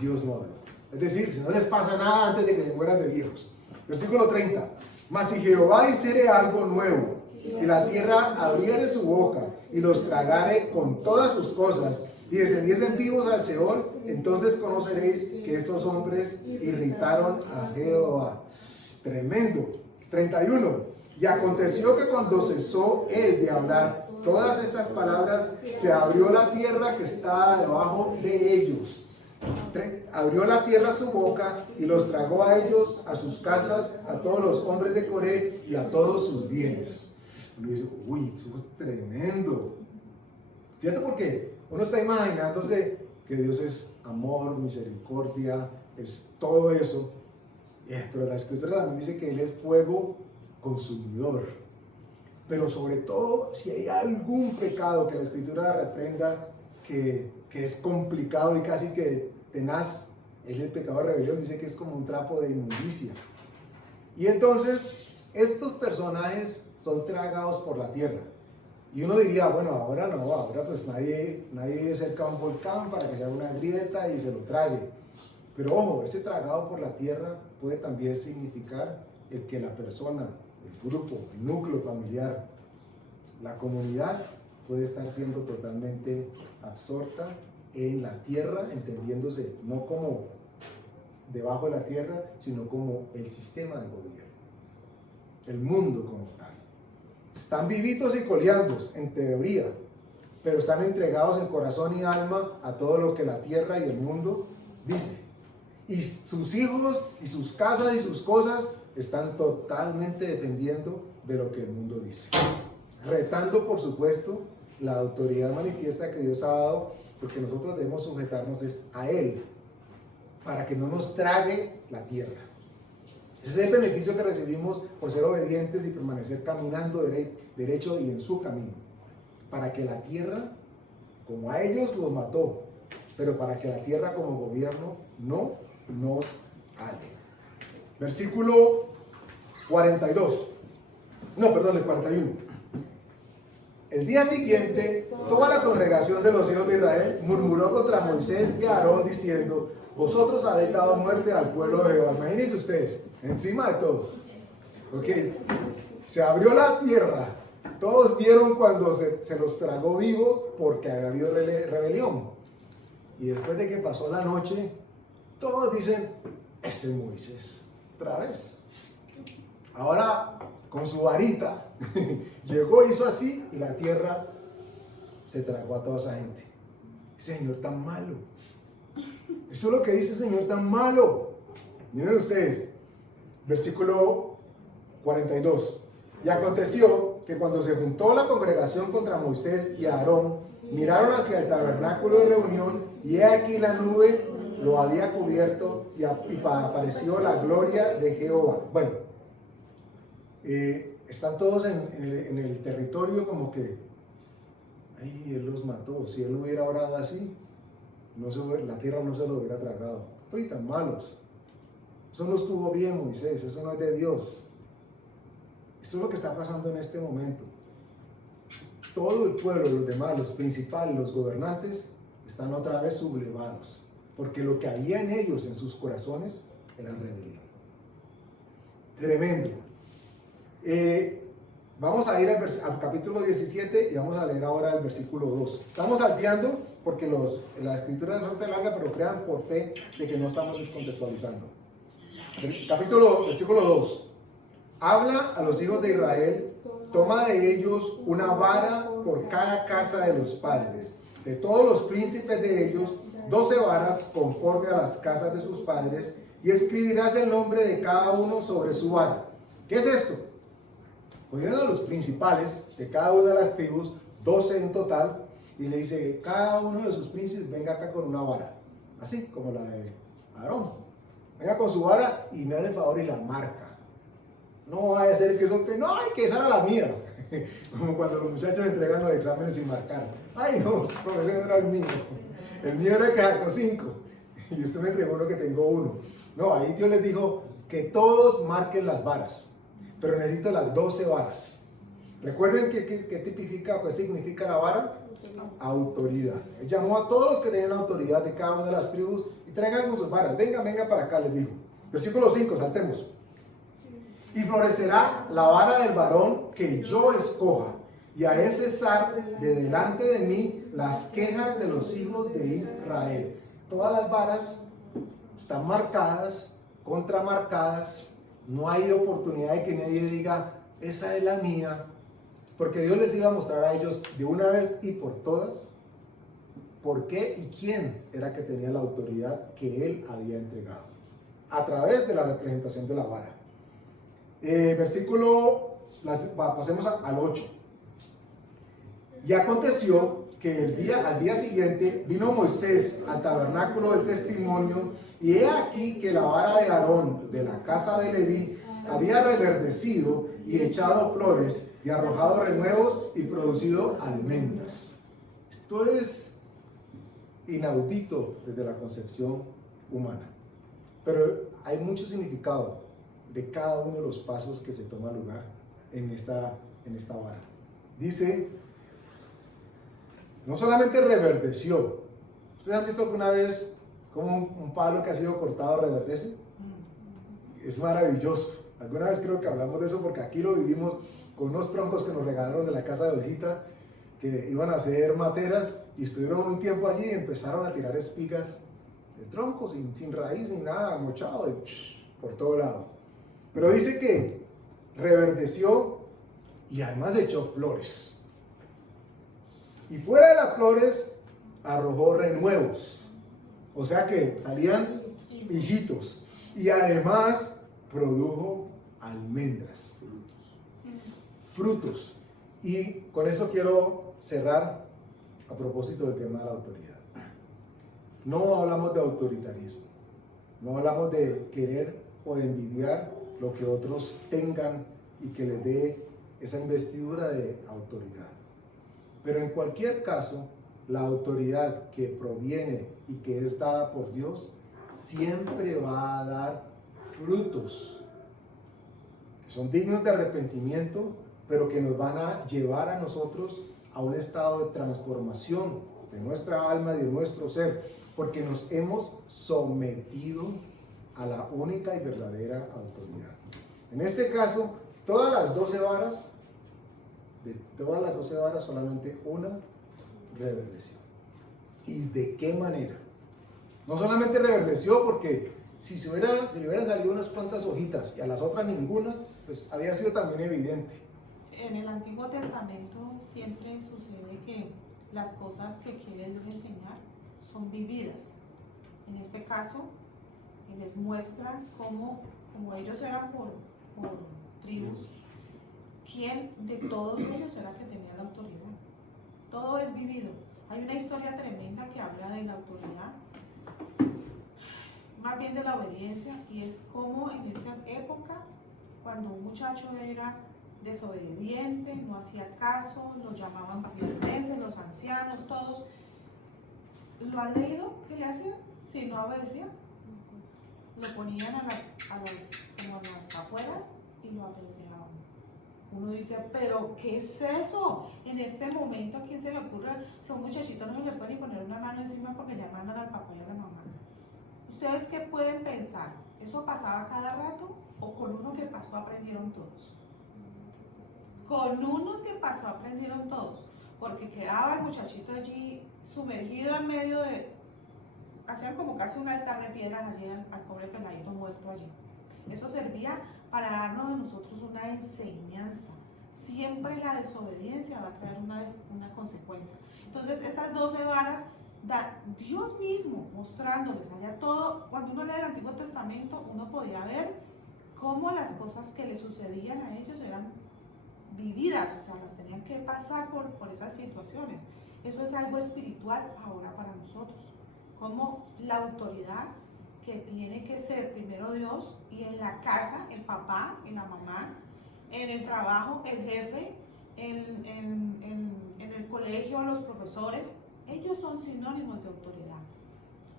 Dios no habló. Es decir, si no les pasa nada antes de que se mueran de viejos. Versículo 30. Mas si Jehová hiciere algo nuevo, y la tierra abriere su boca, y los tragare con todas sus cosas, y descendiesen vivos al Seol, entonces conoceréis que estos hombres irritaron a Jehová. Tremendo. 31. Y aconteció que cuando cesó él de hablar todas estas palabras, se abrió la tierra que estaba debajo de ellos. Abrió la tierra su boca y los tragó a ellos, a sus casas, a todos los hombres de Coré y a todos sus bienes. Y dice, uy, eso es tremendo. ¿Cierto? Porque uno está imaginándose que Dios es amor, misericordia, es todo eso. Pero la Escritura también dice que Él es fuego consumidor. Pero sobre todo, si hay algún pecado que la Escritura reprenda, que es complicado y casi que tenaz, es el pecado de rebelión. Dice que es como un trapo de inmundicia. Y entonces, estos personajes son tragados por la tierra. Y uno diría, bueno, ahora no, ahora pues nadie cerca un volcán para que se haga una grieta y se lo trague. Pero ojo, ese tragado por la tierra puede también significar el que la persona, el grupo, el núcleo familiar, la comunidad puede estar siendo totalmente absorta en la tierra, entendiéndose no como debajo de la tierra, sino como el sistema de gobierno, el mundo como tal. Están vivitos y coleandos, en teoría, pero están entregados en corazón y alma a todo lo que la tierra y el mundo dice. Y sus hijos y sus casas y sus cosas están totalmente dependiendo de lo que el mundo dice. Retando, por supuesto, la autoridad manifiesta que Dios ha dado, porque nosotros debemos sujetarnos a Él, para que no nos trague la tierra. Ese es el beneficio que recibimos por ser obedientes y permanecer caminando derecho y en su camino. Para que la tierra, como a ellos los mató, pero para que la tierra como gobierno no nos ale. Versículo 42. No, perdón, el 41. El día siguiente, toda la congregación de los hijos de Israel murmuró contra Moisés y Aarón diciendo: vosotros habéis dado muerte al pueblo de Jehová. Imagínense ustedes, encima de todo. Ok, se abrió la tierra. Todos vieron cuando se los tragó vivos porque había habido rebelión. Y después de que pasó la noche, todos dicen: ese Moisés, otra vez. Ahora, con su varita, llegó, hizo así, y la tierra se tragó a toda esa gente. Ese Señor tan malo. Eso es lo que dice el Señor tan malo. Miren ustedes, versículo 42. Y aconteció que cuando se juntó la congregación contra Moisés y Aarón, miraron hacia el tabernáculo de reunión, y he aquí la nube lo había cubierto, y apareció la gloria de Jehová. Bueno, están todos en el territorio como que, ay, Él los mató. Si Él no hubiera orado así, la tierra no se lo hubiera tragado. Uy, tan malos. Eso no estuvo bien, Moisés, eso no es de Dios. Eso es lo que está pasando en este momento. Todo el pueblo, los demás, los principales, los gobernantes, están otra vez sublevados, porque lo que había en ellos, en sus corazones, era rebelión. Tremendo. Vamos a ir al capítulo 17 y vamos a leer ahora el versículo 2. Estamos salteando porque la escritura es bastante larga, pero crean por fe de que no estamos descontextualizando. Versículo 2. Habla a los hijos de Israel, toma de ellos una vara por cada casa de los padres, de todos los príncipes de ellos, 12 varas conforme a las casas de sus padres, y escribirás el nombre de cada uno sobre su vara. ¿Qué es esto? Cogieron a los principales de cada una de las tribus, 12 en total, y le dice: cada uno de sus príncipes venga acá con una vara, así como la de Aarón. Venga con su vara y me hace el favor y la marca. No vaya a ser que eso, que no, ay, que esa era la mía. Como cuando los muchachos entregan los exámenes sin marcar. Ay, no, profesor, no era el mío. El mío era el que sacó 5. Y usted me entregó uno que tengo 1. No, ahí Dios les dijo que todos marquen las varas. Pero necesito las 12 varas. Recuerden qué tipifica, pues significa la vara. Autoridad. Él llamó a todos los que tenían autoridad de cada una de las tribus y traigan con sus varas. Venga para acá, les dijo. Versículo 5, saltemos. Y florecerá la vara del varón que yo escoja, y haré cesar de delante de mí las quejas de los hijos de Israel. Todas las varas están marcadas, contramarcadas, No hay oportunidad de que nadie diga, esa es la mía, porque Dios les iba a mostrar a ellos de una vez y por todas por qué y quién era que tenía la autoridad que Él había entregado, a través de la representación de la vara. Pasemos al 8. Y aconteció que al día siguiente vino Moisés al tabernáculo del testimonio, y he aquí que la vara de Aarón de la casa de Leví había reverdecido y echado flores y arrojado renuevos y producido almendras. Esto es inaudito desde la concepción humana, pero hay mucho significado de cada uno de los pasos que se toma lugar en esta vara. Dice, no solamente reverdeció. ¿Ustedes han visto alguna vez cómo un palo que ha sido cortado reverdece? Es maravilloso. Alguna vez creo que hablamos de eso porque aquí lo vivimos con unos troncos que nos regalaron de la casa de Olguita, que iban a hacer materas y estuvieron un tiempo allí y empezaron a tirar espigas de troncos sin raíz ni nada, mochado por todo lado. Pero dice que reverdeció y además echó flores. Y fuera de las flores arrojó renuevos, o sea que salían hijitos, y además produjo almendras, frutos. Y con eso quiero cerrar a propósito del tema de la autoridad. No hablamos de autoritarismo, no hablamos de querer o de envidiar lo que otros tengan y que les dé esa investidura de autoridad. Pero en cualquier caso, la autoridad que proviene y que es dada por Dios siempre va a dar frutos que son dignos de arrepentimiento, pero que nos van a llevar a nosotros a un estado de transformación de nuestra alma y de nuestro ser, porque nos hemos sometido a la única y verdadera autoridad. En este caso, todas las 12 varas, de todas las 12 varas, solamente una reverdeció. ¿Y de qué manera? No solamente reverdeció porque si se hubieran salido unas cuantas hojitas y a las otras ninguna, pues había sido también evidente. En el Antiguo Testamento siempre sucede que las cosas que quiere Dios enseñar son vividas. En este caso, les muestra cómo, como ellos eran por tribus, quién de todos ellos era que tenía la autoridad. Todo es vivido. Hay una historia tremenda que habla de la autoridad, más bien de la obediencia, y es como en esa época, cuando un muchacho era desobediente, no hacía caso, lo llamaban varias veces, los ancianos, todos. ¿Lo han leído? ¿Qué le hacían? Si no obedecía, lo ponían a las afueras y lo apedreaban. Uno dice, pero ¿qué es eso? En este momento, ¿a quién se le ocurre? Si a un muchachito no se le puede ni poner una mano encima porque ya mandan al papá y a la mamá. ¿Ustedes qué pueden pensar? ¿Eso pasaba cada rato? ¿O con uno que pasó aprendieron todos? Con uno que pasó aprendieron todos, porque quedaba el muchachito allí sumergido en medio de, hacían como casi un altar de piedras allí al pobre peladito muerto allí. Eso servía para darnos a nosotros una enseñanza. Siempre la desobediencia va a traer una consecuencia. Entonces esas 12 varas, Dios mismo mostrándoles allá todo. Cuando uno lee el Antiguo Testamento, uno podía ver cómo las cosas que le sucedían a ellos eran vividas, o sea, las tenían que pasar por esas situaciones. Eso es algo espiritual ahora para nosotros, como la autoridad que tiene que ser primero Dios, y en la casa el papá, en la mamá, en el trabajo el jefe, en el colegio los profesores, ellos son sinónimos de autoridad.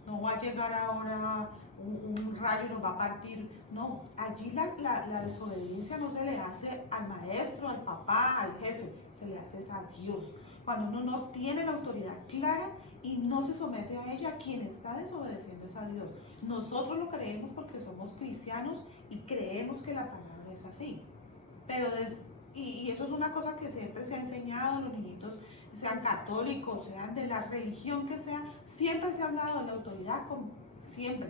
No va a llegar ahora un rayo y nos va a partir. No, allí la desobediencia no se le hace al maestro, al papá, al jefe, se le hace a Dios. Cuando uno no tiene la autoridad clara y no se somete a ella, quien está desobedeciendo es a Dios. Nosotros lo creemos porque somos cristianos y creemos que la palabra es así. Pero y eso es una cosa que siempre se ha enseñado, los niñitos, sean católicos, sean de la religión que sea, siempre se ha hablado de la autoridad, siempre,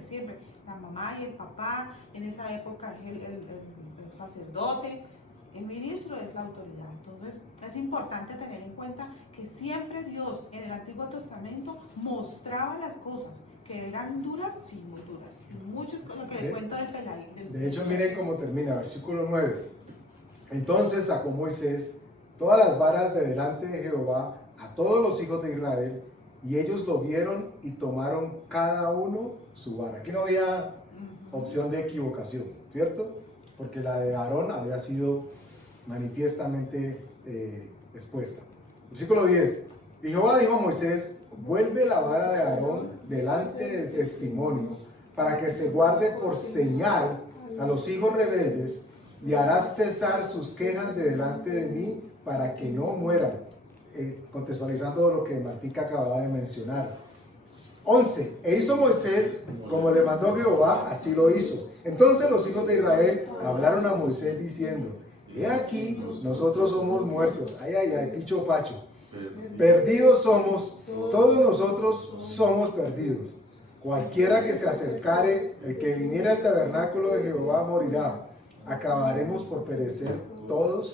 la mamá y el papá, en esa época el sacerdote, el ministro es la autoridad. Entonces es importante tener en cuenta que siempre Dios en el Antiguo Testamento mostraba las cosas que eran duras, sí, muy duras. Muchos con lo que le cuento del peladito. De hecho, miren cómo termina, versículo 9. Entonces sacó Moisés todas las varas de delante de Jehová a todos los hijos de Israel, y ellos lo vieron y tomaron cada uno su vara. Aquí no había opción de equivocación, ¿cierto? Porque la de Aarón había sido manifiestamente expuesta. Versículo 10. Y Jehová dijo a Moisés: vuelve la vara de Aarón delante del testimonio, para que se guarde por señal a los hijos rebeldes, y harás cesar sus quejas de delante de mí, para que no mueran. Contextualizando lo que Martica acababa de mencionar. 11. E hizo Moisés como le mandó Jehová, así lo hizo. Entonces los hijos de Israel hablaron a Moisés diciendo: he aquí, nosotros somos muertos. Ay, ay, ay, picho pacho. Perdidos somos, todos nosotros somos perdidos. Cualquiera que se acercare, el que viniera al tabernáculo de Jehová morirá. Acabaremos por perecer todos.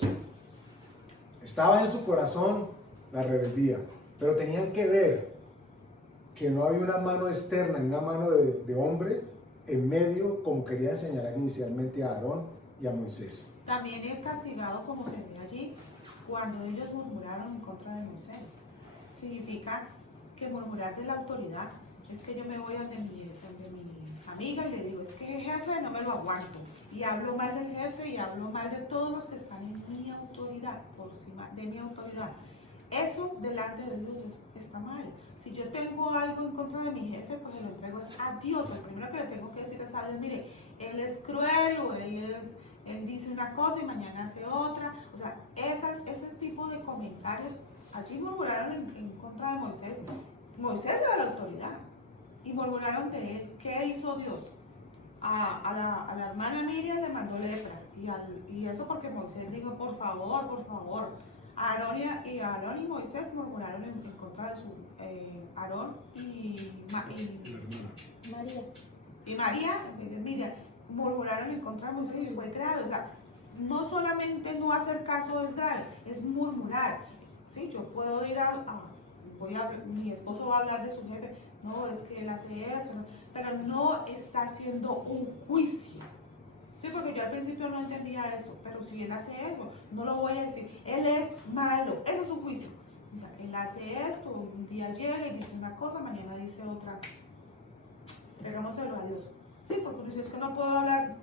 Estaba en su corazón la rebeldía, pero tenían que ver que no había una mano externa ni una mano de hombre en medio, como quería señalar inicialmente a Aarón y a Moisés. También es castigado, como se ve allí, cuando ellos murmuraron en contra de Moisés. Significa que murmurar de la autoridad es que yo me voy donde mi amiga y le digo: es que el jefe no me lo aguanto, y hablo mal del jefe y hablo mal de todos los que están en mi autoridad, por encima de mi autoridad. Eso delante de Dios está mal. Si yo tengo algo en contra de mi jefe, pues se lo entrego a Dios. Lo primero que le tengo que decir es a Dios: mire, él es cruel, o él dice una cosa y mañana hace otra. O sea, ese tipo de comentarios, allí murmuraron en contra de Moisés. Moisés era la autoridad, y murmuraron de él. ¿Qué hizo Dios? A la hermana Miriam le mandó lepra, y eso porque Moisés dijo: por favor. Aarón y Moisés murmuraron en contra de su Aarón y María, Miriam, murmuraron en contra de Moisés, y fue grave. O sea, no solamente no hacer caso es grave, es murmurar. Sí, yo puedo ir mi esposo va a hablar de su jefe: no, es que él hace eso, pero no está haciendo un juicio. Sí, porque yo al principio no entendía eso, pero si él hace eso, no lo voy a decir, él es malo, eso es un juicio. O sea, él hace esto, un día llega y dice una cosa, mañana dice otra. Entregámoselo a Dios. Sí, porque si es que no puedo hablar,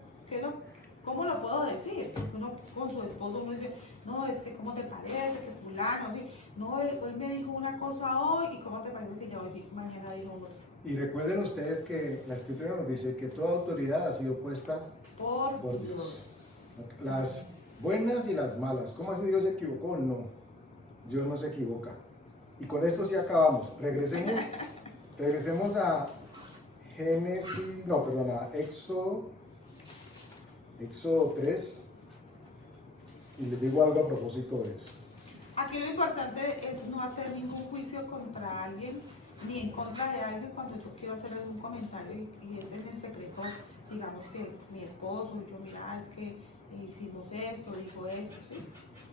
¿cómo lo puedo decir? Uno con su esposo uno dice: no, es que ¿cómo te parece que fulano? ¿Sí? No, él me dijo una cosa hoy, y ¿cómo te parece que yo mañana digo otra? Y recuerden ustedes que la Escritura nos dice que toda autoridad ha sido puesta por Dios. Las buenas y las malas. ¿Cómo así Dios se equivocó? No, Dios no se equivoca. Y con esto sí acabamos. Regresemos a Éxodo 3, y les digo algo a propósito de eso. Aquí lo importante es no hacer ningún juicio contra alguien, ni en contra de alguien cuando yo quiero hacer algún comentario y es en el secreto, digamos que mi esposo, yo mira, es que hicimos esto, dijo esto, ¿sí?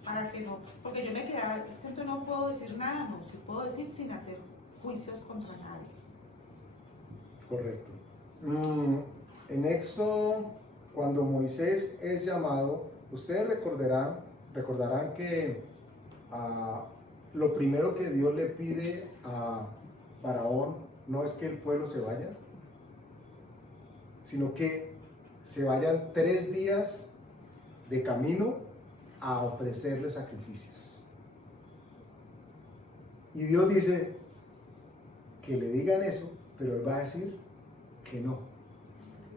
Para que no, porque yo me quedaba, es que no puedo decir nada, no, sí puedo decir sin hacer juicios contra nadie. Correcto. En Éxodo, cuando Moisés es llamado, ustedes recordarán que lo primero que Dios le pide a Faraón no es que el pueblo se vaya, sino que se vayan 3 días de camino a ofrecerle sacrificios. Y Dios dice que le digan eso, pero él va a decir que no.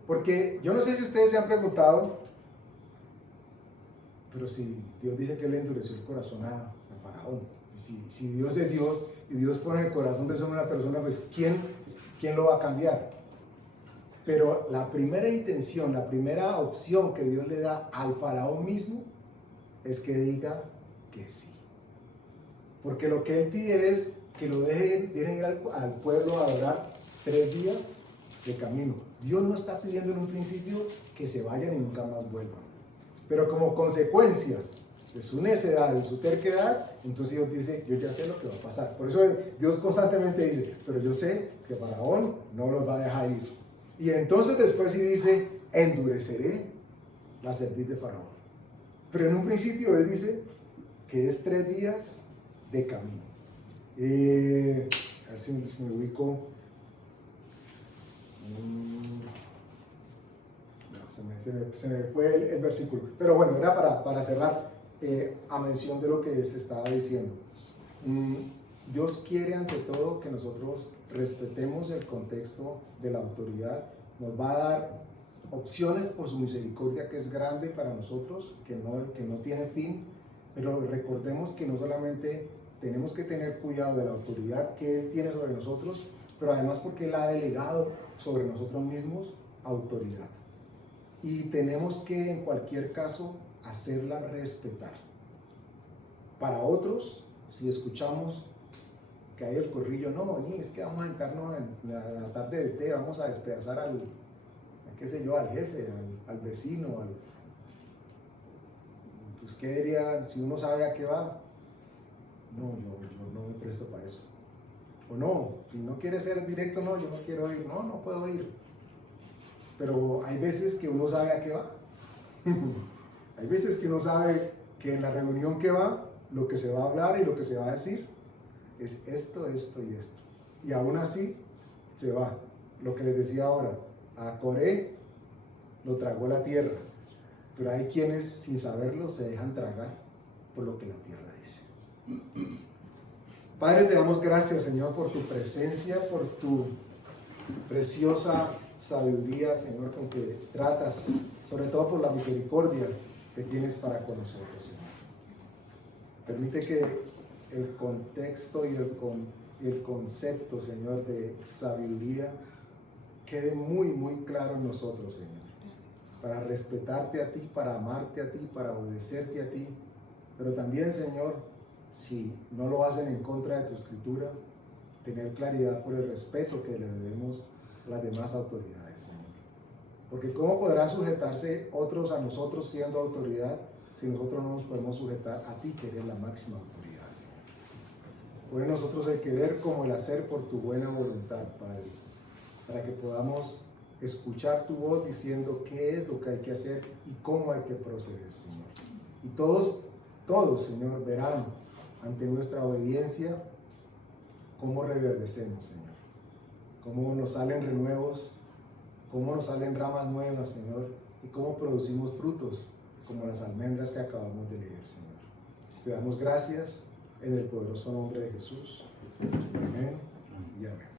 Porque yo no sé si ustedes se han preguntado, pero si Dios dice que él le endureció el corazón a Faraón, si Dios es Dios y Dios pone en el corazón de una persona, pues ¿quién lo va a cambiar? Pero la primera intención, la primera opción que Dios le da al Faraón mismo es que diga que sí. Porque lo que él pide es que lo dejen ir al pueblo a adorar 3 días de camino. Dios no está pidiendo en un principio que se vayan y nunca más vuelvan. Pero como consecuencia de su necedad, de su terquedad, entonces Dios dice, yo ya sé lo que va a pasar. Por eso Dios constantemente dice, pero yo sé que Faraón no los va a dejar ir. Y entonces después sí dice, endureceré la cerviz de Faraón. Pero en un principio Él dice que es 3 días de camino. A ver si me ubico. No, se me fue el versículo. Pero bueno, era para cerrar a mención de lo que se estaba diciendo. Dios quiere ante todo que nosotros respetemos el contexto de la autoridad. Nos va a dar opciones por su misericordia, que es grande para nosotros, que no tiene fin. Pero recordemos que no solamente tenemos que tener cuidado de la autoridad que Él tiene sobre nosotros, pero además porque Él ha delegado sobre nosotros mismos autoridad. Y tenemos que en cualquier caso hacerla respetar. Para otros, si escuchamos que hay el corrillo, no, ni es que vamos a sentarnos en la tarde del té, vamos a despedazar al jefe, al vecino, pues qué diría, si uno sabe a qué va, no, yo no me presto para eso. O no, si no quiere ser directo, no, yo no quiero ir, no puedo ir. Pero hay veces que uno sabe a qué va. Hay veces que uno sabe que en la reunión que va, lo que se va a hablar y lo que se va a decir es esto y esto. Y aún así se va. Lo que les decía ahora, a Coré lo tragó la tierra, pero hay quienes sin saberlo se dejan tragar por lo que la tierra dice. Padre, te damos gracias, Señor, por tu presencia, por tu preciosa sabiduría, Señor, con que tratas, sobre todo por la misericordia que tienes para con nosotros, Señor. Permite que el contexto y el concepto, Señor, de sabiduría quede muy, muy claro en nosotros, Señor, para respetarte a ti, para amarte a ti, para obedecerte a ti, pero también, Señor, si no lo hacen en contra de tu escritura, tener claridad por el respeto que le debemos a las demás autoridades, Señor. Porque ¿cómo podrán sujetarse otros a nosotros siendo autoridad si nosotros no nos podemos sujetar a ti, que eres la máxima autoridad, Señor? Hoy nosotros el querer como el hacer por tu buena voluntad, Padre, para que podamos escuchar tu voz diciendo qué es lo que hay que hacer y cómo hay que proceder, Señor. Y todos, Señor, verán ante nuestra obediencia cómo reverdecemos, Señor, cómo nos salen renuevos, cómo nos salen ramas nuevas, Señor, y cómo producimos frutos como las almendras que acabamos de leer, Señor. Te damos gracias en el poderoso nombre de Jesús. Amén y amén.